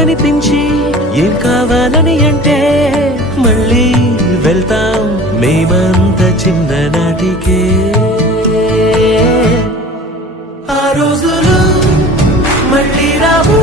కనిపించి ఏం కావాలని అంటే మళ్ళీ వెళ్తాం మేమంత చిన్ననాటికే. ఆ రోజులు మళ్ళీ రావు.